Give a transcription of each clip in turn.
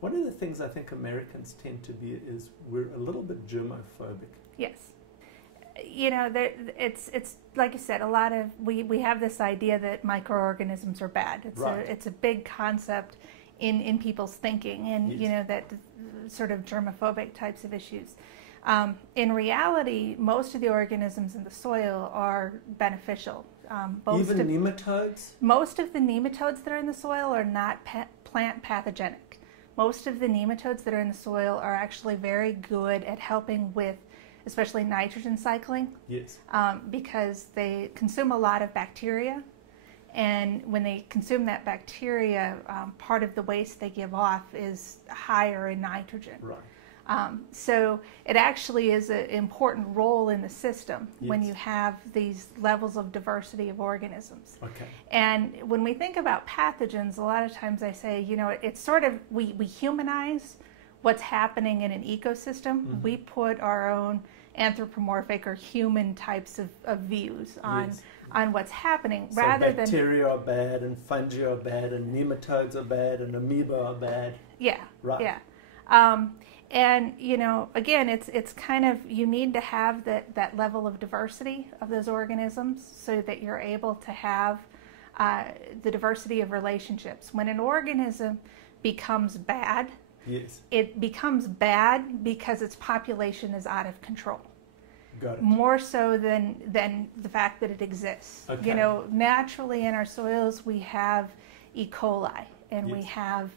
One of the things I think Americans tend to be is we're a little bit germophobic. Yes. You know, it's like you said, a lot of, we have this idea that microorganisms are bad. It's a big concept in people's thinking, and yes. you know, that sort of germophobic types of issues. In reality, most of the organisms in the soil are beneficial. Even nematodes? Most of the nematodes that are in the soil are not plant pathogenic. Most of the nematodes that are in the soil are actually very good at helping with especially nitrogen cycling. Yes. Because they consume a lot of bacteria, and when they consume that bacteria, part of the waste they give off is higher in nitrogen. Right. So it actually is an important role in the system yes. when you have these levels of diversity of organisms. Okay. And when we think about pathogens, a lot of times I say, you know, it's sort of, we humanize what's happening in an ecosystem. Mm-hmm. We put our own anthropomorphic or human types of views on yes. on what's happening, so rather bacteria are bad, and fungi are bad, and nematodes are bad, and amoeba are bad. Yeah. Right. Yeah. And you know, again, it's kind of, you need to have that level of diversity of those organisms so that you're able to have the diversity of relationships. When an organism becomes bad, yes. it becomes bad because its population is out of control. Got it. More so than the fact that it exists. Okay. You know, naturally in our soils we have E. coli, and yes. we have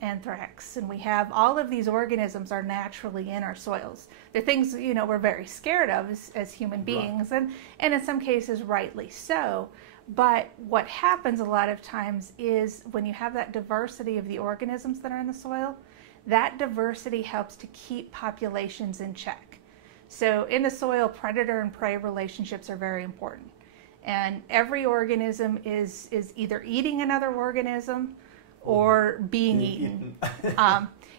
anthrax, and we have all of these organisms are naturally in our soils. They're things, you know, we're very scared of as human beings, right. and in some cases rightly so. But what happens a lot of times is when you have that diversity of the organisms that are in the soil, that diversity helps to keep populations in check. So in the soil, predator and prey relationships are very important. And every organism is either eating another organism or being eaten.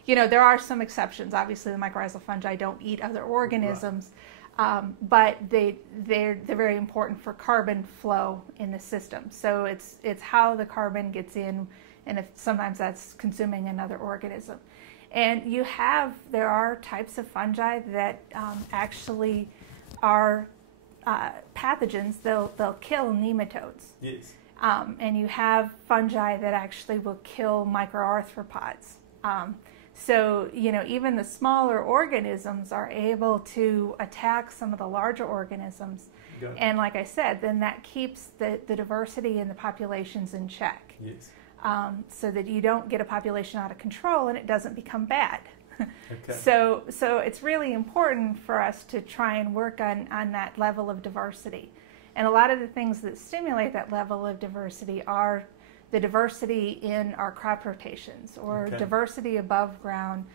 You know, there are some exceptions. Obviously, the mycorrhizal fungi don't eat other organisms, right. But they're very important for carbon flow in the system. So it's how the carbon gets in, and if sometimes that's consuming another organism. And there are types of fungi that actually are pathogens. They'll kill nematodes. Yes. And you have fungi that actually will kill microarthropods. So, you know, even the smaller organisms are able to attack some of the larger organisms. Got it. And like I said, then that keeps the diversity in the populations in check. Yes. So that you don't get a population out of control and it doesn't become bad. Okay. So it's really important for us to try and work on that level of diversity. And a lot of the things that stimulate that level of diversity are the diversity in our crop rotations, or okay. diversity above ground.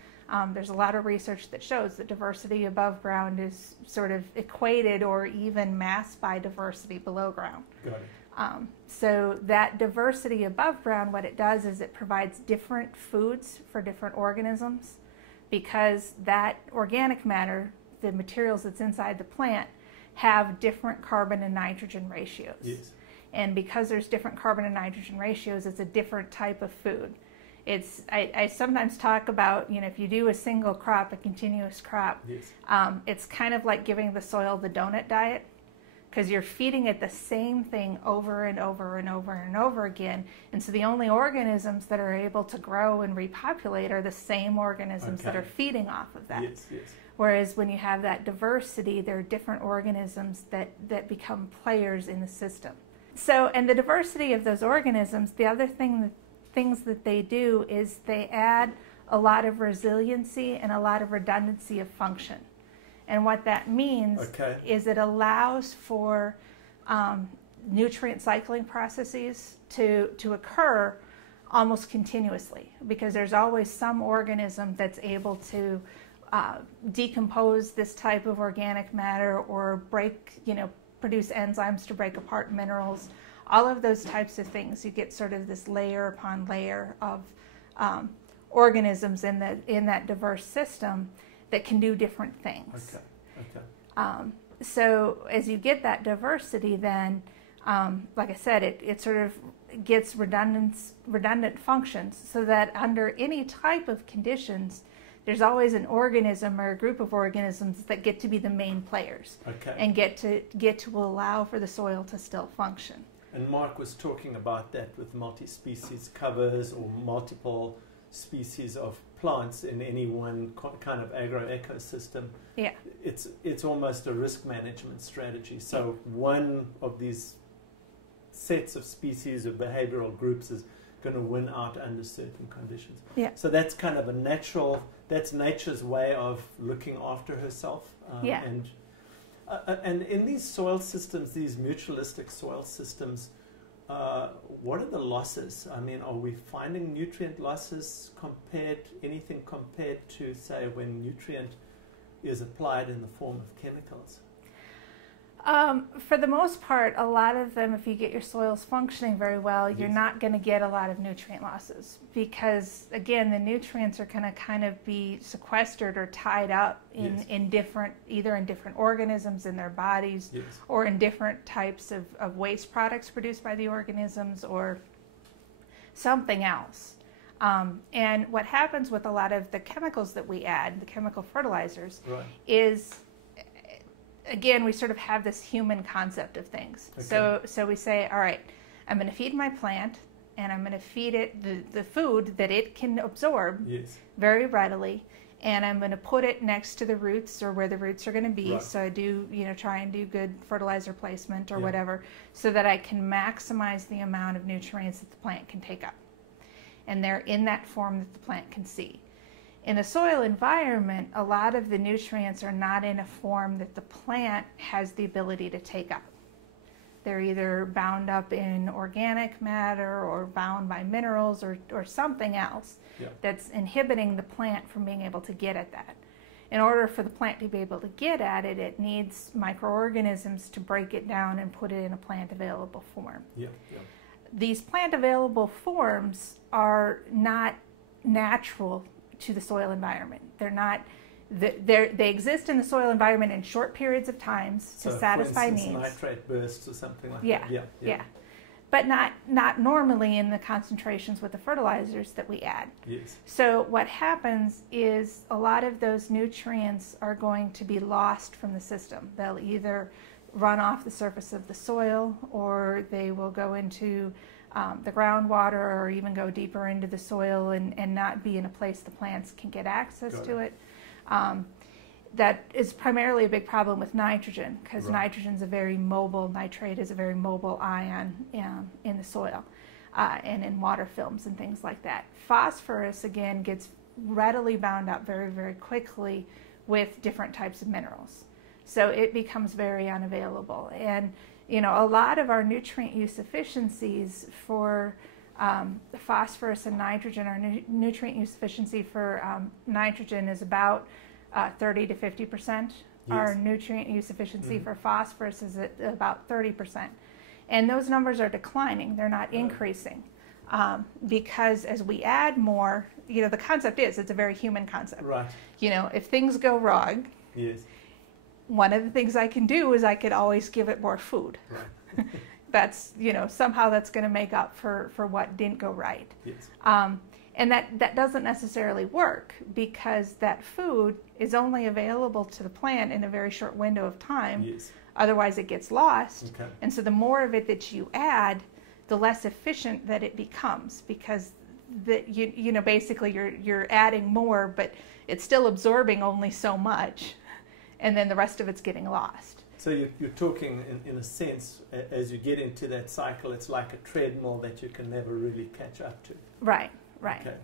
There's a lot of research that shows that diversity above ground is sort of equated or even masked by diversity below ground. Got it. So that diversity above ground, what it does is it provides different foods for different organisms, because that organic matter, the materials that's inside the plant, have different carbon and nitrogen ratios. Yes. And because there's different carbon and nitrogen ratios, it's a different type of food. I sometimes talk about, you know, if you do a single crop, a continuous crop, yes. It's kind of like giving the soil the donut diet, because you're feeding it the same thing over and over and over and over again. And so the only organisms that are able to grow and repopulate are the same organisms okay. that are feeding off of that. Yes, yes. Whereas when you have that diversity, there are different organisms that become players in the system. So, and the diversity of those organisms, the other things that they do is they add a lot of resiliency and a lot of redundancy of function. And what that means okay. is it allows for nutrient cycling processes to occur almost continuously, because there's always some organism that's able to decompose this type of organic matter, or produce enzymes to break apart minerals. All of those types of things, you get sort of this layer upon layer of organisms in that diverse system that can do different things. Okay. Okay. So as you get that diversity, then like I said, it sort of gets redundant functions, so that under any type of conditions, there's always an organism or a group of organisms that get to be the main players, and get to allow for the soil to still function. And Mark was talking about that with multi-species covers or multiple species of plants in any one kind of agro-ecosystem. Yeah. It's almost a risk management strategy. So one of these sets of species or behavioral groups is going to win out under certain conditions. Yeah. So that's kind of that's nature's way of looking after herself. Yeah. And in these soil systems, these mutualistic soil systems, what are the losses? I mean, are we finding nutrient losses compared to, say, when nutrient is applied in the form of chemicals? For the most part, a lot of them, if you get your soils functioning very well, you're not going to get a lot of nutrient losses, because, again, the nutrients are going to kind of be sequestered or tied up in different, either in different organisms in their bodies, or in different types of waste products produced by the organisms, or something else. And what happens with a lot of the chemicals that we add, the chemical fertilizers, is, again, we sort of have this human concept of things. So we say, all right, I'm going to feed my plant, and I'm going to feed it the food that it can absorb very readily, and I'm going to put it next to the roots, or where the roots are going to be. So I do, try and do good fertilizer placement or whatever, so that I can maximize the amount of nutrients that the plant can take up. And they're in that form that the plant can see. In the soil environment, a lot of the nutrients are not in a form that the plant has the ability to take up. They're either bound up in organic matter, or bound by minerals, or something else that's inhibiting the plant from being able to get at that. In order for the plant to be able to get at it, it needs microorganisms to break it down and put it in a plant available form. These plant available forms are not natural to the soil environment. They're not. They exist in the soil environment in short periods of times to satisfy needs. Nitrate bursts or something like that. Yeah. But not normally in the concentrations with the fertilizers that we add. So what happens is a lot of those nutrients are going to be lost from the system. They'll either run off the surface of the soil, or they will go into the groundwater, or even go deeper into the soil and not be in a place the plants can get access to it. That is primarily a big problem with nitrogen, because nitrogen is a very mobile, nitrate is a very mobile ion in the soil and in water films and things like that. Phosphorus, again, gets readily bound up very, very quickly with different types of minerals. So it becomes very unavailable. And a lot of our nutrient use efficiencies for phosphorus and nitrogen, our nutrient use efficiency for nitrogen is about 30 to 50%. Our nutrient use efficiency for phosphorus is at about 30%. And those numbers are declining. They're not increasing. Because as we add more, the concept is, it's a very human concept. If things go wrong, one of the things I can do is I could always give it more food. That's, somehow that's going to make up for what didn't go right. And that doesn't necessarily work, because that food is only available to the plant in a very short window of time. Otherwise it gets lost. And so the more of it that you add, the less efficient that it becomes, because basically you're adding more, but it's still absorbing only so much. And then the rest of it's getting lost. So you're talking, in a sense, as you get into that cycle, it's like a treadmill that you can never really catch up to. Right. Okay.